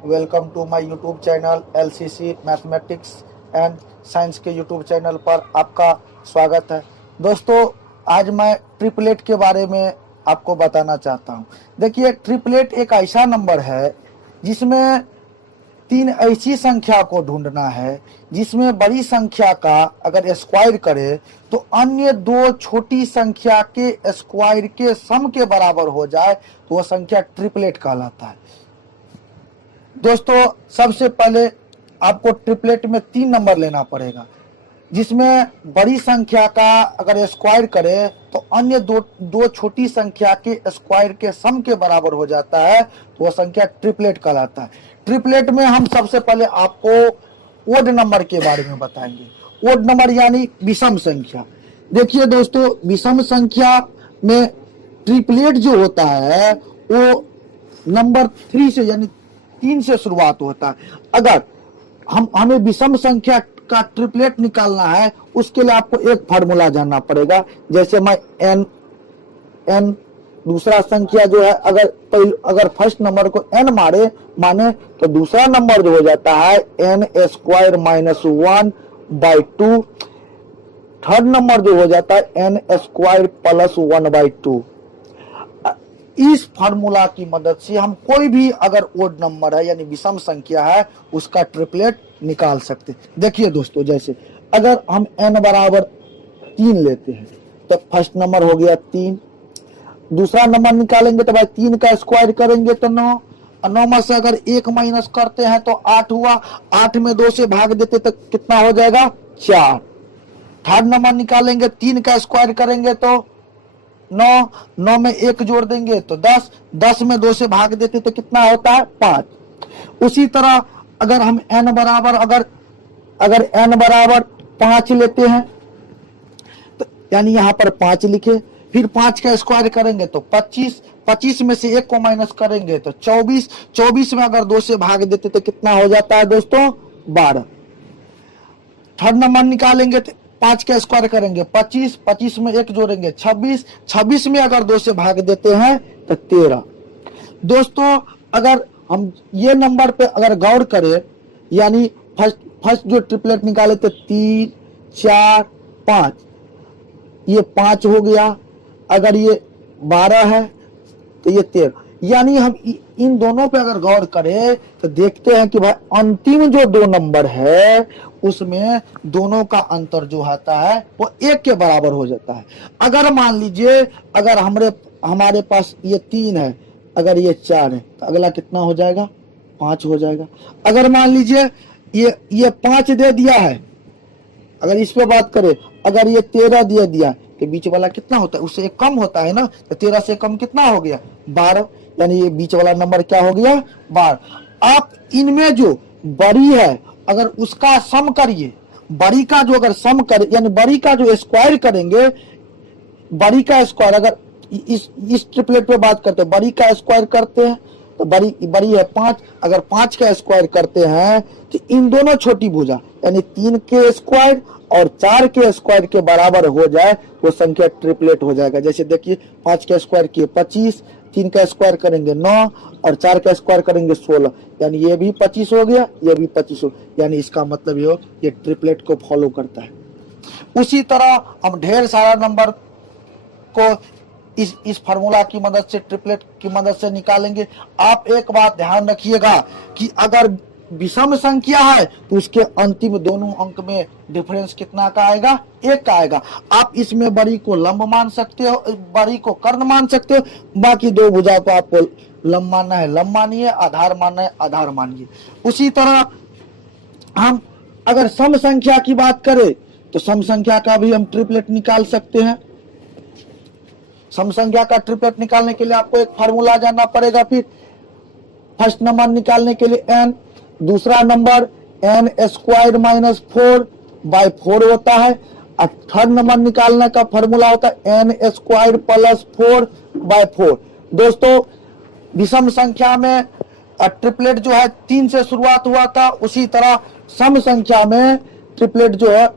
Welcome to my YouTube channel LCC mathematics and science के YouTube channel पर आपका स्वागत है। दोस्तों, आज मैं ट्रिपलेट के बारे में आपको बताना चाहता हूं। देखिए, ट्रिपलेट एक ऐसा नंबर है जिसमें तीन ऐसी संख्या को ढूंढना है जिसमें बड़ी संख्या का अगर स्क्वायर करे तो अन्य दो छोटी संख्या के स्क्वायर के सम के बराबर हो जाए तो वह संख्या ट्रिपलेट कहलाता है। दोस्तों, सबसे पहले आपको ट्रिपलेट में 3 नंबर लेना पड़ेगा जिसमें बड़ी संख्या का अगर स्क्वायर करे तो अन्य दो छोटी संख्या के स्क्वायर के सम के बराबर हो जाता है तो वह संख्या ट्रिपलेट कहलाता है। ट्रिपलेट में हम सबसे पहले आपको ओड नंबर के बारे में बताएंगे। ओड नंबर यानी विषम संख्या। देखिए दोस्तों, विषम संख्या में ट्रिपलेट जो होता है वो नंबर 3 से यानी 3 से शुरुआत होता है। अगर हमें विषम संख्या का ट्रिपलेट निकालना है उसके लिए आपको एक फार्मूला जानना पड़ेगा। जैसे मैं n दूसरा संख्या जो है अगर फर्स्ट नंबर को n माने तो दूसरा नंबर जो हो जाता है n square minus 1/2। Third number जो हो जाता है n स्क्वायर प्लस 1/2। इस फार्मूला की मदद से हम कोई भी अगर ओड नंबर है यानी विषम संख्या है उसका ट्रिपलेट निकाल सकते। देखिए दोस्तों, जैसे अगर हम n बराबर 3 लेते हैं तो फर्स्ट नंबर हो गया 3। दूसरा नंबर निकालेंगे तो भाई 3 का स्क्वायर करेंगे तो 9। 9 में से अगर 1 माइनस करते हैं तो 8 हुआ। 8 में 2 से भाग देते तो कितना हो जाएगा? 4। थर्ड नंबर निकालेंगे, 3 का स्क्वायर करेंगे तो 9 में 1 जोड़ देंगे तो 10। 10 में 2 से भाग देते तो कितना होता है? 5। उसी तरह अगर हम n बराबर अगर n बराबर 5 लेते हैं तो यानी यहां पर 5 लिखे, फिर 5 का स्क्वायर करेंगे तो 25। 25 में से 1 को माइनस करेंगे तो 24। 24 में अगर 2 से भाग देते तो कितना हो जाता है दोस्तों? 12। थर्ड नंबर निकालेंगे तो 5 का स्क्वायर करेंगे 25। 25 में 1 जोड़ेंगे 26। 26 में अगर 2 से भाग देते हैं तो 13। दोस्तों, अगर हम ये नंबर पे अगर गौर करें यानी फर्स्ट जो ट्रिपलेट निकाले तो 3, 4, 5, ये 5 हो गया। अगर ये 12 है तो ये 13। यानी हम इन दोनों पे अगर गौर करें तो देखते हैं कि भाई अंतिम जो 2 नंबर है उसमें दोनों का अंतर जो आता है वो 1 के बराबर हो जाता है। अगर मान लीजिए अगर हमारे पास ये 3 है, अगर ये 4 है तो अगला कितना हो जाएगा? 5 हो जाएगा। अगर मान लीजिए ये 5 दे दिया है, अगर इस पे बात करें, अगर ये 13 दे दिया तो बीच वाला कितना होता है? उससे 1 कम होता है ना, तो 13 से कम कितना हो गया? 12। यानी ये बीच वाला नंबर क्या हो गया? 12। आप इनमें जो बड़ी है अगर उसका सम करिए, बड़ी का जो अगर सम करे यानी बड़ी का जो स्क्वायर करेंगे, बड़ी का स्क्वायर अगर इस ट्रिपलेट पे बात करते हैं, बड़ी का स्क्वायर करते हैं तो बड़ी है 5। अगर 5 का स्क्वायर करते हैं तो इन दोनों छोटी भुजा यानी 3 के स्क्वायर और 4 के स्क्वायर के बराबर हो जाए वो संख्या ट्रिपलेट हो जाएगा। जैसे देखिए, 5 का स्क्वायर किए 25, 3 का स्क्वायर करेंगे 9 और 4 का स्क्वायर करेंगे 16। यानी ये भी 25 हो गया, ये भी 25 हो। यानी इसका मतलब ये ट्रिपलेट को फॉलो करता है। उसी तरह हम ढेर सारा नंबर को इस फार्मूला की मदद से, ट्रिपलेट की मदद से निकालेंगे। आप एक बात ध्यान रखिएगा कि अगर विषम संख्या है तो उसके अंतिम दोनों अंक में डिफरेंस कितना का आएगा? 1 का आएगा। आप इसमें बड़ी को लंब मान सकते हो, बड़ी को कर्ण मान सकते हो। बाकी 2 भुजा को आपको लंब मानना है लंब मानिए, आधार मानना है आधार मानिए। उसी तरह हम अगर सम संख्या की बात करें तो सम संख्या का भी हम ट्रिपलेट निकाल सकते हैं। सम संख्या का ट्रिपलेट निकालने के लिए आपको एक फार्मूला जानना पड़ेगा। फिर फर्स्ट नंबर निकालने के लिए n, दूसरा नंबर n स्क्वायर माइनस 4/4 होता है। और थर्ड नंबर निकालने का फार्मूला होता है n स्क्वायर प्लस 4/4। दोस्तों, विषम संख्या में ट्रिपलेट जो है 3 से शुरुआत हुआ था, उसी तरह सम संख्या में ट्रिपलेट जो है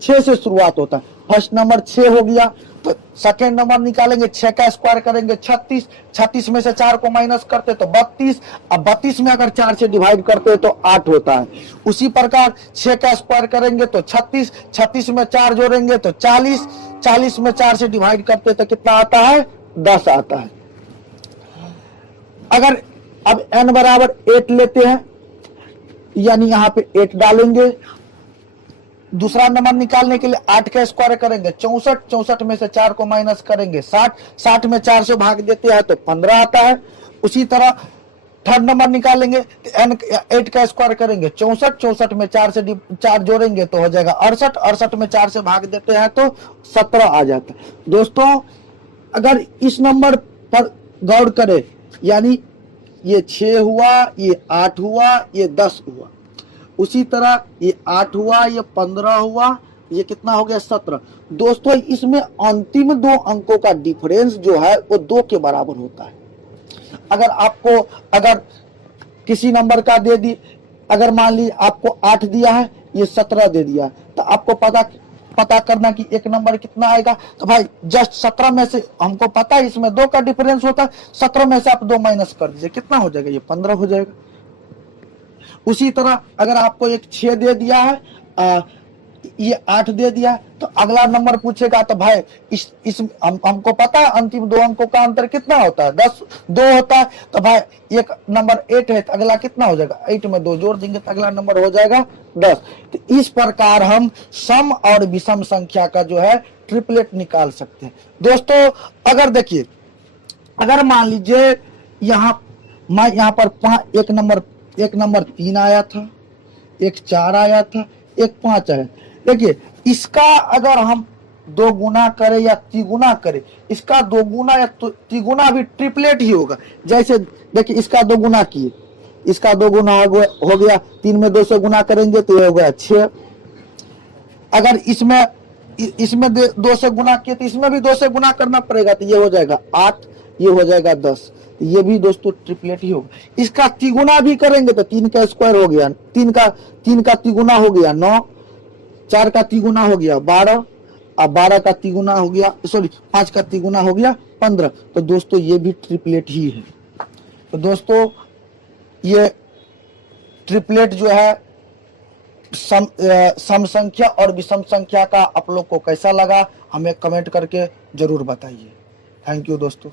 6 से शुरुआत होता है। फर्स्ट नंबर 6 हो गया, तो सेकेंड नंबर निकालेंगे, 6 का स्क्वायर करेंगे 36, 36 में से 4 को माइनस करते तो 32, अब 32 में अगर 4 से डिवाइड करते तो 8 होता है। उसी प्रकार 6 का स्क्वायर करेंगे तो 36, 36 में 4 जोड़ेंगे तो 40, 40 में 4 से डिवाइड करते तो कितना आता है, 10 आता है। अगर अब n बराबर 8 लेते हैं, यानी यहां पे 8 डालेंगे। दूसरा नंबर निकालने के लिए 8 का स्क्वायर करेंगे 64, 64 में से 4 को माइनस करेंगे 60, 60 में 4 से भाग देते हैं तो 15 आता है। उसी तरह थर्ड नंबर निकालेंगे तो 8 का स्क्वायर करेंगे 64, 64 में 4 से 4 जोड़ेंगे तो हो जाएगा 68, 68 में 4 से भाग देते हैं तो 17 आ जाता है। दोस्तों अगर इस नंबर पर गौर करें, यानी ये 6 हुआ, ये 8 हुआ, ये 10 हुआ, उसी तरह ये 8 हुआ, ये 15 हुआ, ये कितना हो गया 17। दोस्तों इसमें अंतिम 2 अंकों का डिफरेंस जो है वो 2 के बराबर होता है। अगर आपको अगर किसी नंबर का दे दी, अगर मान लीजिए आपको 8 दिया है, ये 17 दे दिया है, तो आपको पता करना कि एक नंबर कितना आएगा। तो भाई जस्ट 17 में से हमको पता है इसमें 2 का डिफरेंस होता है, 17 में से आप 2 माइनस कर दीजिए, कितना हो जाएगा, ये 15 हो जाएगा। उसी तरह अगर आपको एक 6 दे दिया है, ये 8 दे दिया है, तो अगला नंबर पूछेगा तो भाई इस हमको पता है अंतिम 2 अंकों का अंतर कितना होता है, 10 2 होता है। तो भाई एक नंबर 8 है तो अगला कितना हो जाएगा, 8 में 2 जोड़ देंगे तो अगला नंबर हो जाएगा 10। तो इस प्रकार हम सम और विषम संख्या का जो है ट्रिपलेट निकाल सकते हैं। दोस्तों अगर देखिए, अगर मान लीजिए यहाँ पर एक नंबर 3 आया था, एक 4 आया था, एक 5 आया। देखिए इसका अगर हम 2 गुना करें या तिगुना करें, इसका 2 गुना या तिगुना भी ट्रिपलेट ही होगा। जैसे देखिए इसका 2 गुना किए, इसका 2 गुना हो गया, 3 में 2 से गुना करेंगे तो ये हो गया 6। अगर इसमें 2 से गुना किए तो इसमें भी 2 से गुना करना पड़ेगा, तो ये हो जाएगा 8, ये हो जाएगा 10। ये भी दोस्तों ट्रिपलेट ही होगा। इसका तिगुना भी करेंगे तो 3 का स्क्वायर हो गया, 3 का तिगुना हो गया 9, 4 का तिगुना हो गया 12, अब 12 का तिगुना हो गया, 5 का तिगुना हो गया 15। तो दोस्तों ये भी ट्रिपलेट ही है। तो दोस्तों ये ट्रिपलेट जो है सम संख्या और विषम संख्या का आप लोग को कैसा लगा, हमें कमेंट करके जरूर बताइए। थैंक यू दोस्तों।